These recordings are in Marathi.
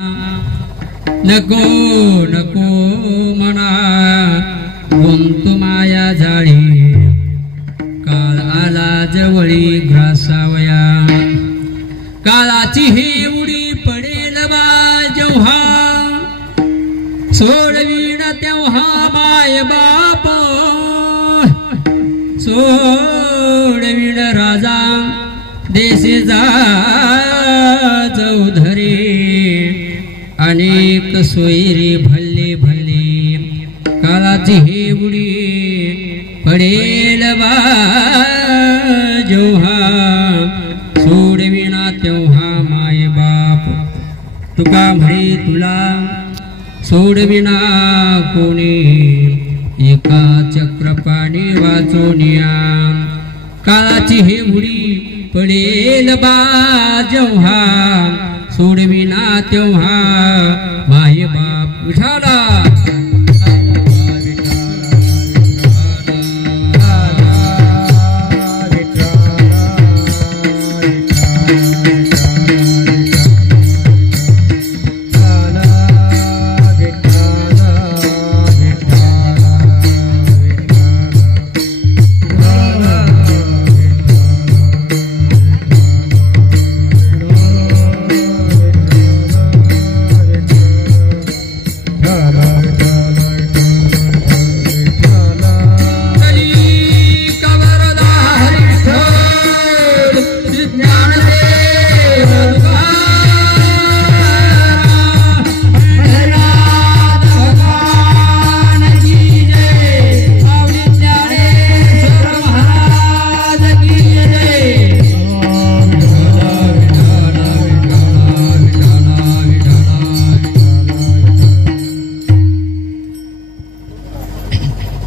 नको नको म्हणा गुंतू माया जाळी काळ आला जवळी ग्रासावया काळाची ही उडी पडेल बा जेव्हा सोडवीन तेव्हा माय बाप सोडवीन राजा देशेचा चौधरी अनेक सोयरी भल्ले भल्ले काळाची ही उडी पडेल बा जेव्हा सोडविना तेव्हा माय बाप तुका म्हणे तुला सोडविना कोणी एका चक्रपाणी वाचोनिया काळाची ही उडी पडेल बा जेव्हा सोडविना तेव्हा माय बाप विठाला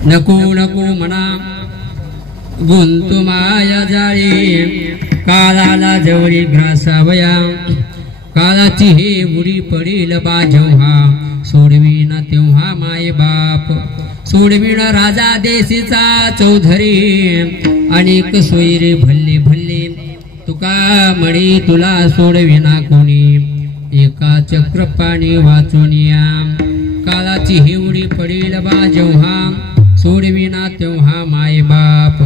नको नको म्हणा गुंतू माया जाळी काळाला जवळी ग्रासावया काळाची हे बुडी पडेल बा जेव्हा सोडविन तेव्हा माय बाप सोडविन राजा देशीचा चौधरी अनेक सोयरे भल्ले भल्ले तुका म्हणे तुला सोडविना कोणी एका चक्रपाणी वाचोनिया काळाची ही उडी पडेल बा जेव्हा सोडविना तेव्हा माय बाप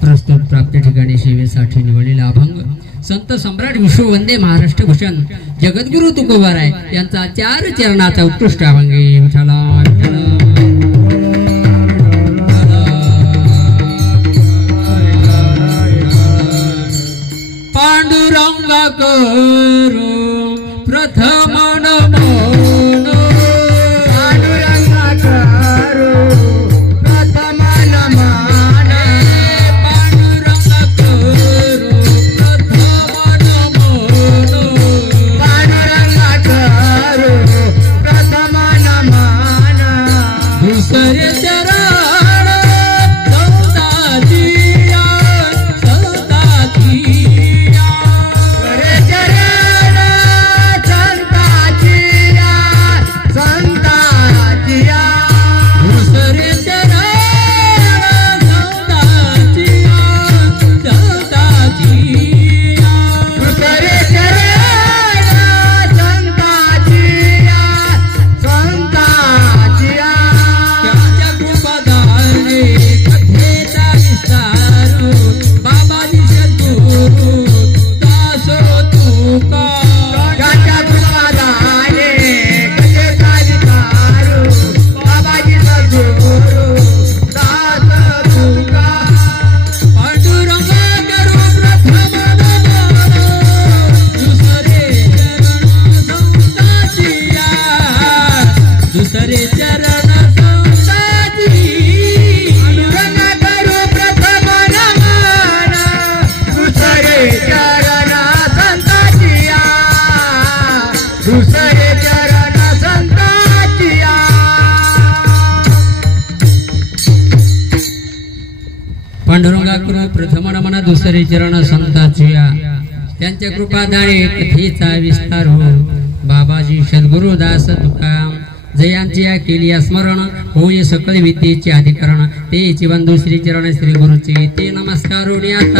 प्रस्तुत प्राप्त ठिकाणी सेवेसाठी निवडलेला अभंग संत सम्राट विश्ववंदे महाराष्ट्र भूषण जगद्गुरु तुकोबाराय यांचा 4 चरणाचा उत्कृष्ट अभंग विठाला पांडुरंगा करू प्रथम नमो पांडुरंगा करू प्रथम नमना दुसरे चरण संतांच्या त्यांच्या कृपादाने कथेचा विस्तार हो बाबाजी सद्गुरुदास तुका जयांची केली स्मरण होय सकल विद्येचे अधिकरण ते बंधू श्री चरण श्री गुरुचे ते नमस्कार होण्यात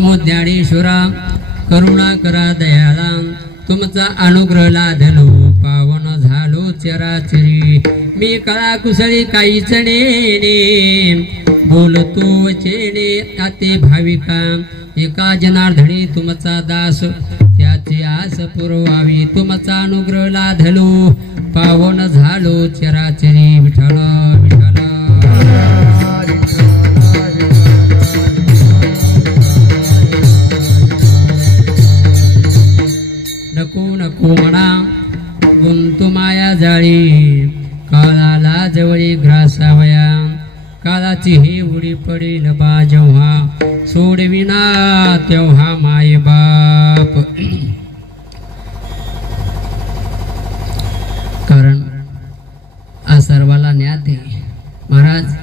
नमो ज्ञानेश्वरा करुणा करा दयाळा तुमचा अनुग्रह लाधलो पावन झालो चराचरी मी कळा कुसळी काहीच नेने बोलतो वचेने आते भाविका एका जनार्दनी तुमचा दास त्याची आस पुरवावी तुमचा अनुग्रह लाधलो पावन झालो चराचरी विठ्ठल विठ्ठल नको नको म्हणा गुंतू माया जाळी काळाला जवळी ग्रासावया काळाची ही उडी पडेल बा जेव्हा सोडविना तेव्हा माय बाप कारण आज सर्वाला ज्ञात आहे महाराज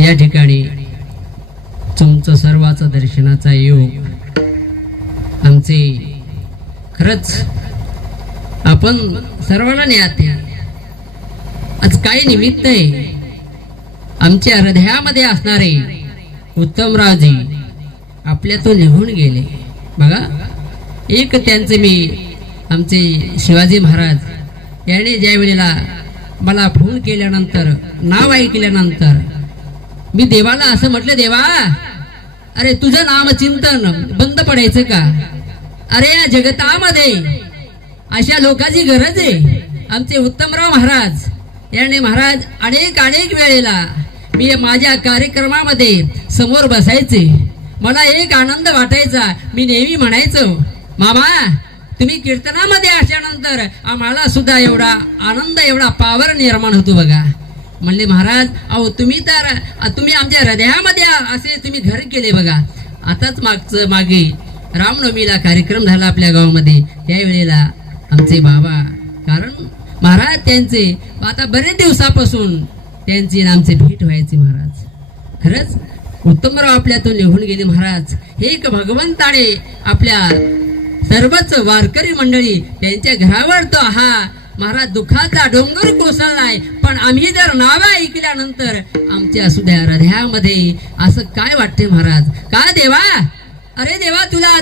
या ठिकाणी तुमचं सर्वाचं दर्शनाचा योग आमचे खरंच आपण सर्वांना ज्ञात आहे आज काय निमित्त आहे आमच्या हृदयामध्ये असणारे उत्तमरावजी आपल्यातून निघून गेले बघा एक त्यांचे मी आमचे शिवाजी महाराज याने ज्या वेळेला मला फोन केल्यानंतर नाव ऐकल्यानंतर मी देवाला असं म्हटलं देवा अरे तुझं नामचिंतन बंद पडायचं का अरे या जगतामध्ये अशा लोकांची गरज आहे आमचे उत्तमराव महाराज याने महाराज अनेक वेळेला मी माझ्या कार्यक्रमामध्ये समोर बसायचे मला एक आनंद वाटायचा मी नेहमी म्हणायचो मामा तुम्ही कीर्तनामध्ये असल्यानंतर आम्हाला सुद्धा एवढा आनंद एवढा पावर निर्माण होतो बघा म्हणले महाराज अहो तुम्ही आमच्या हृदयामध्ये असे तुम्ही घर केले बघा आताच मागे रामनवमीला कार्यक्रम झाला आपल्या गावामध्ये त्यावेळेला आमचे बाबा कारण महाराज त्यांचे आता बरेच दिवसापासून त्यांची आमचे भेट व्हायची महाराज खरंच उत्तमराव आपल्यातून निघून गेले महाराज हे एक भगवंताने आपल्या सर्वच वारकरी मंडळी त्यांच्या घरावर तो हा महाराज दुःखाचा डोंगर कोसळलाय पण आम्ही जर नाव ऐकल्यानंतर आमच्या सुद्धा हृदयामध्ये असं काय वाटते महाराज का देवा अरे देवा तुला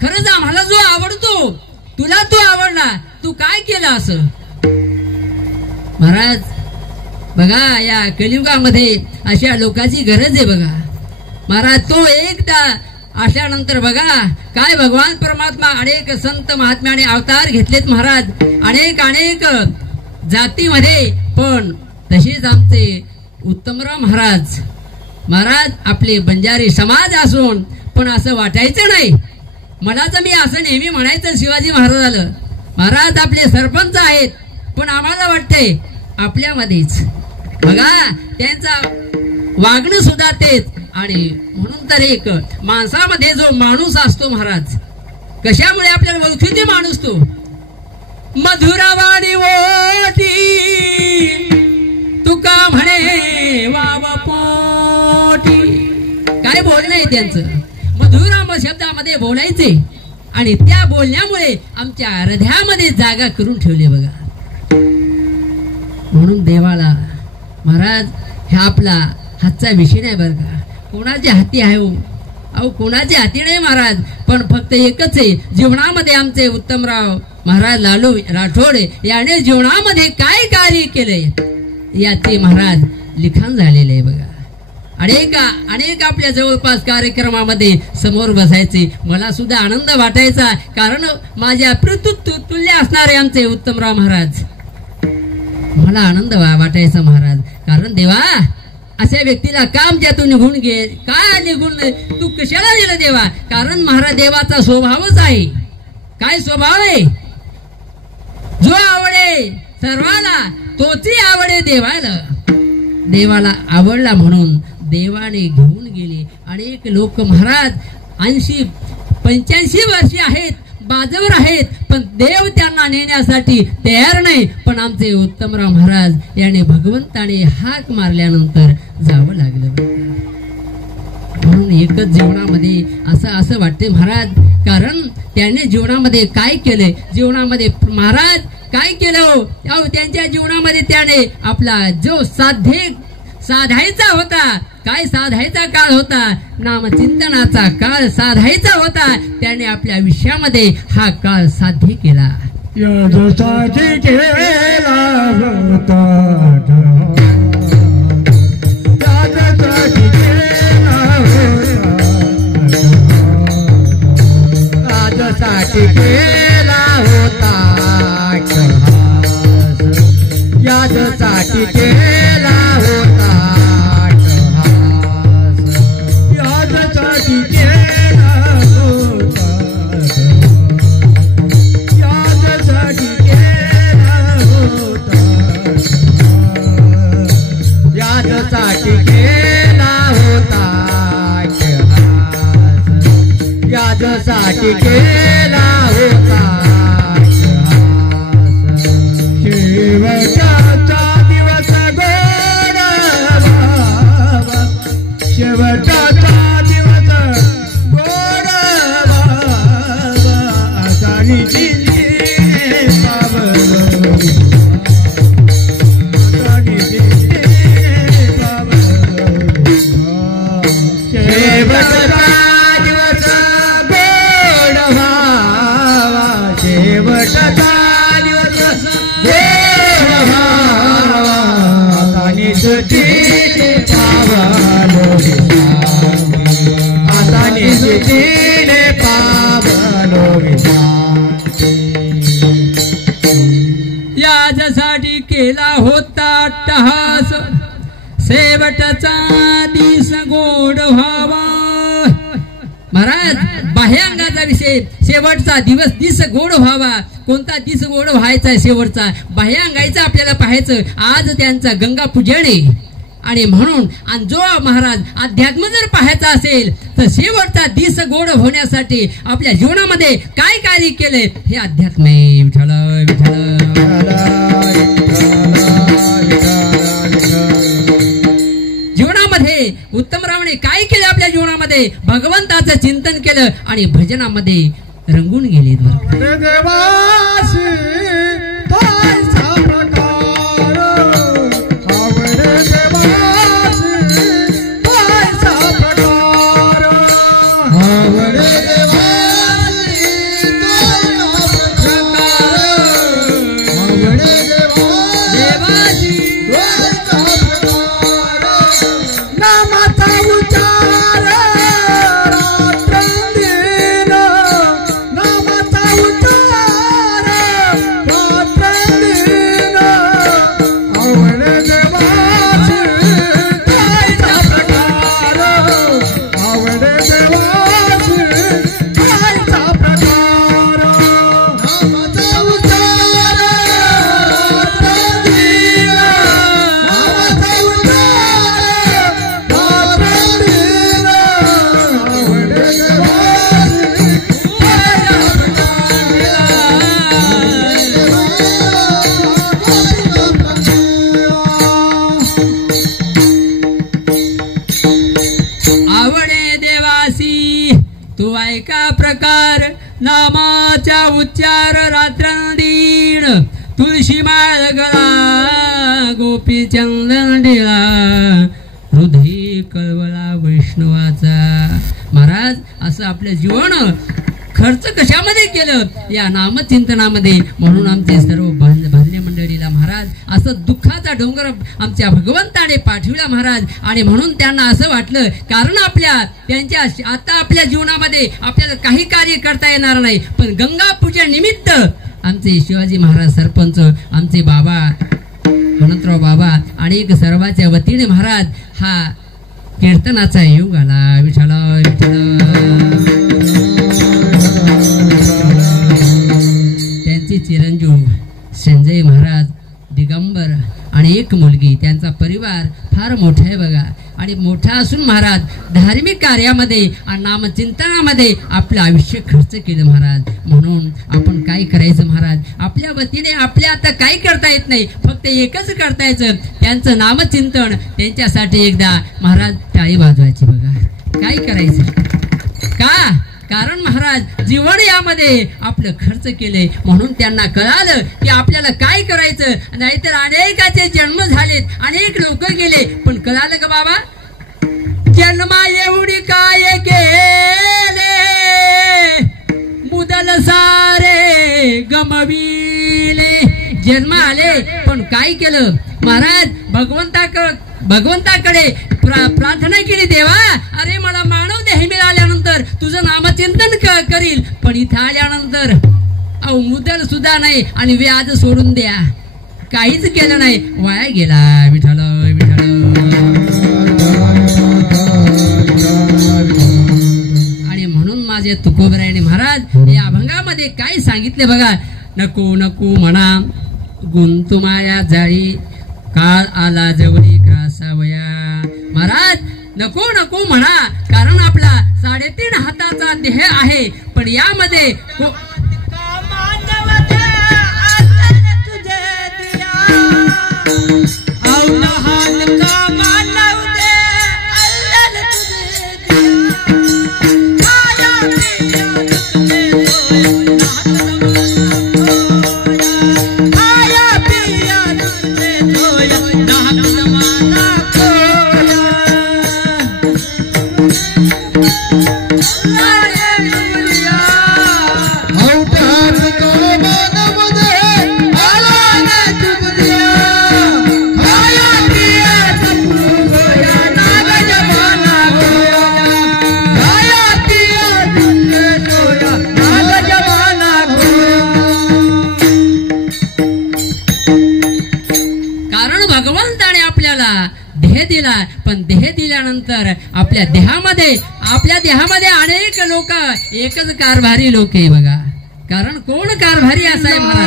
खरंच आम्हाला जो आवडतो तुला तो आवडला तू काय केलं असं महाराज बघा या कलियुगामध्ये अशा लोकांची गरज आहे बघा महाराज तो एकदा असल्यानंतर बघा काय भगवान परमात्मा अनेक संत महात्म्याने अवतार घेतलेत महाराज अनेक जातीमध्ये पण तसेच आमचे उत्तमराव महाराज आपले बंजारी समाज असून पण असं वाटायचं नाही मला तर मी असं नेहमी म्हणायचं शिवाजी महाराज आपले सरपंच आहेत पण आम्हाला वाटतंय आपल्यामध्येच बघा त्यांचा वागणं सुद्धा तेच आणि म्हणून तर एक माणसामध्ये जो माणूस असतो महाराज कशामुळे आपल्याला ओळखू ते माणूस तो मधुरावाणी ओटी तुका म्हणे वाव पोटी काय बोलणं आहे त्यांचं मधुराम शब्दामध्ये बोलायचे आणि त्या बोलण्यामुळे आमच्या हृदयामध्ये जागा करून ठेवली बघा म्हणून देवाला महाराज हा आपला हातचा विषय नाही बरं का कोणाच्या हाती आहे अहो कोणाच्या हाती नाही महाराज पण फक्त एकच आहे जीवनामध्ये आमचे उत्तमराव महाराज लालू राठोड याने जीवनामध्ये काय कार्य केले याचे महाराज लिखाण झालेले आहे बघा अनेक आपल्या जवळपास कार्यक्रमामध्ये समोर बसायचे मला सुद्धा आनंद वाटायचा कारण माझ्या तुल्य असणारे आमचे उत्तमराव महाराज मला आनंद वाटायचा महाराज कारण देवा अशा व्यक्तीला काम ज्यातून निघून गे काय निघून तू कशाला दिलं देवा कारण महाराज देवाचा स्वभावच आहे काय स्वभाव आहे जो आवडे सर्वाला तोची आवडे देवाला आवडला म्हणून देवाने घेऊन गेले अनेक लोक महाराज 80-85 वर्षे आहेत बाजवर आहेत पण देव त्यांना नेण्यासाठी तयार नाही पण आमचे उत्तमराव महाराज याने भगवंताने हाक मारल्यानंतर जावं लागलं म्हणून एकच जीवनामध्ये असं वाटते महाराज कारण त्याने जीवनामध्ये काय केले जीवनामध्ये महाराज काय केलं त्यांच्या जीवनामध्ये त्याने आपला जो साधायचा होता काय साधायचा काळ होता, नामचिंतनाचा काळ साधायचा होता. त्याने आपल्या आयुष्यामध्ये हा काळ साध्य केला. यासाठी केला होता, यासाठी केला होता, यासाठी केला होता, यासाठी केला होता, यासाठी केला होता, यासाठी केला होता, यासाठी केला होता, यासाठी केला होता. शेवटाचा दिवस गोड बाबा, शेवटाचा दिवस गोड बाबा, आणि चिंतेने पावलो, आणि चिंतेने पावलो. शेवटाचा दिवस गोड भावा, शेवटाचा दिवस गोड भावा, आणि चिंतेने पावलो, आणि चिंतेने पावलो. याच्यासाठी केला होता अट्टहास, शेवटचा दिस गोड व्हावा. महाराज, बाह्यांगाचा विषय, शेवटचा दिस गोड व्हावा. कोणता दिस गोड व्हायचा? शेवटचा बाह्यांगायचा आपल्याला पाहायचं. आज त्यांचा गंगा पूजन आहे आणि म्हणून आणि जो महाराज अध्यात्म जर पाहायचा असेल तर शेवटचा दिस गोड होण्यासाठी आपल्या जीवनामध्ये काय कार्य केले हे अध्यात्म आहे. विठ्ठल विठ्ठल. जीवनामध्ये उत्तमरावने काय केलं? आपल्या जीवनामध्ये भगवंताचं चिंतन केलं आणि भजनामध्ये रंगून गेले. नामाचा उच्चार रात्रंदीण, तुळशी माळ गळा गोपी चंदन डिळा, हृदय कळवळा वैष्णवाचा. महाराज, असं आपलं जीवन खर्च कशामध्ये केलं? या नामचिंतनामध्ये. म्हणून आमचे सर्व भांडे मंडळीला महाराज असं दुःखाचा डोंगर आमच्या भगवंताने पाठविला महाराज. आणि म्हणून त्यांना असं वाटलं, कारण त्यांच्या आता आपल्या जीवनामध्ये आपल्याला काही कार्य करता येणार नाही, पण गंगा पूजन निमित्त आमचे शिवाजी महाराज सरपंच, आमचे बाबा हनुमंतराव बाबा आणि सर्वांच्या वतीने महाराज हा कीर्तनाचा योग आला. विठ्ठल विठ्ठल. त्यांचे चिरंजीव संजय महाराज दिगंबर आणि एक मुलगी, त्यांचा परिवार फार मोठा आहे बघा. आणि मोठा असून महाराज धार्मिक कार्यामध्ये आणि नामचिंतनामध्ये आपलं आयुष्य खर्च केलं महाराज. म्हणून आपण काय करायचं महाराज? आपल्या वतीने आपल्या आता काही करता येत नाही, फक्त एकच करता यायचं, त्यांचं नामचिंतन. त्यांच्यासाठी एकदा महाराज टाळी वाजवायची बघा. काय करायचं का? कारण महाराज जीवन यामध्ये आपलं खर्च केले, म्हणून त्यांना कळालं की आपल्याला काय करायचं. नाहीतर अनेकाचे जन्म झालेत, अनेक लोक गेले, पण कळालं का बाबा जन्मा एवढी काय केले मुदल सारे गमविले. जन्म आले पण काय केलं महाराज भगवंताकडे प्रार्थना केली देवा अरे मला मानव देह मिळाल्यानंतर तुझं नामचिंतन करील पण इथं आल्यानंतर अहो मुदल सुद्धा नाही आणि व्याज सोडून द्या काहीच केलं नाही वाया गेला. विठ्ठल विठ्ठल. आणि म्हणून माझे तुकोबरायने महाराज या अभंगामध्ये काय सांगितले बघा. नको नको म्हणा गुंतू माया जाळी काळ आला जवळी ग्रासावया. महाराज नको नको म्हणा कारण आपला 3.5 हाताचा देह आहे पण यामध्ये पण देह दिल्यानंतर आपल्या देहामध्ये अनेक लोक एकच कारभारी लोक आहे बघा. कारण कोण कारभारी असा आहे महाराज.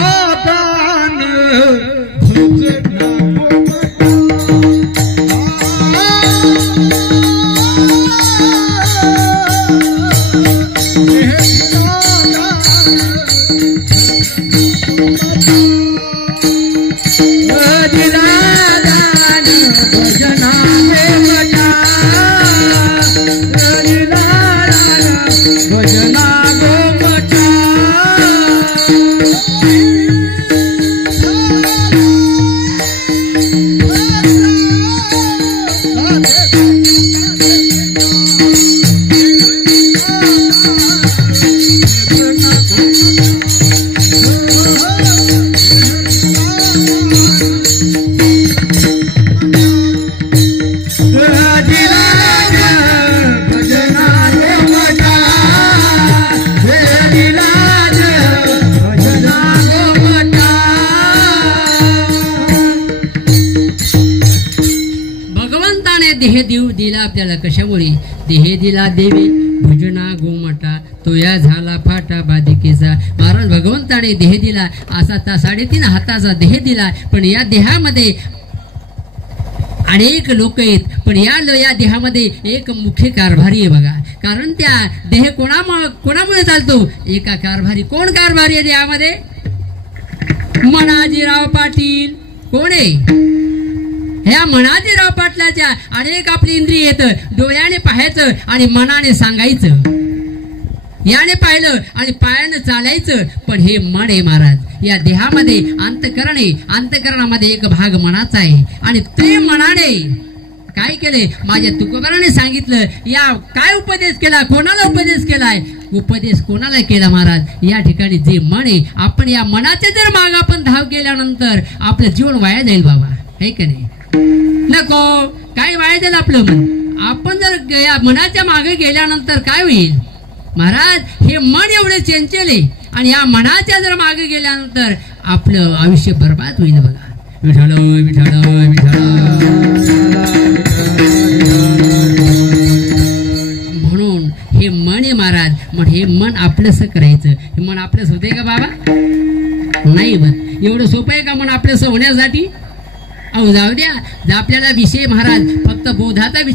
दिला आपल्याला कशामुळे देह दिला देवी भुजना गोमटा तो या झाला फाटा बाधिकेचा. महाराज भगवंताने देह दिला असा 3.5 हाताचा देह दिला पण या देहामध्ये अनेक लोक आहेत पण या देहामध्ये एक मुख्य कारभारी आहे बघा. कारण त्या देह कोणामुळे चालतो एका कारभारी. कोण कारभारी आहे देहामध्ये? मनाजीराव पाटील. कोण आहे? ह्या मनाजीराव पाटलाच्या अनेक आपली इंद्रिय येत. डोळ्याने पाहायचं आणि मनाने सांगायचं. याने पाहिलं आणि पायाने चालायचं पण हे मन आहे महाराज. या देहामध्ये अंतकरण आहे. अंतकरणामध्ये एक भाग मनाचा आहे आणि ते मनाने काय केले माझ्या तुकोबाराने सांगितलं. या काय उपदेश केला कोणाला उपदेश केलाय? उपदेश कोणाला केला महाराज? या ठिकाणी जे मन आहे आपण या मनाचे जर माग आपण धाव केल्यानंतर आपलं जीवन वाया जाईल बाबा. हे की नाही? नको काय वाया जाईल आपलं मन. आपण जर या मनाच्या मागे गेल्यानंतर काय होईल महाराज? हे मन एवढे चंचल आहे आणि या मनाच्या जर मागे गेल्यानंतर आपलं आयुष्य बर्बाद होईल बघा. विठ्ठल विठ्ठल विठ्ठल. म्हणून हे मन आहे महाराज. मग हे मन आपलंसं करायचं. हे मन आपलंच होते का बाबा? नाही बघ एवढं सोपं आहे का मन आपलंसं होण्यासाठी? अहो जाऊ द्या. आपल्याला विषय महाराज फक्त बोधाचा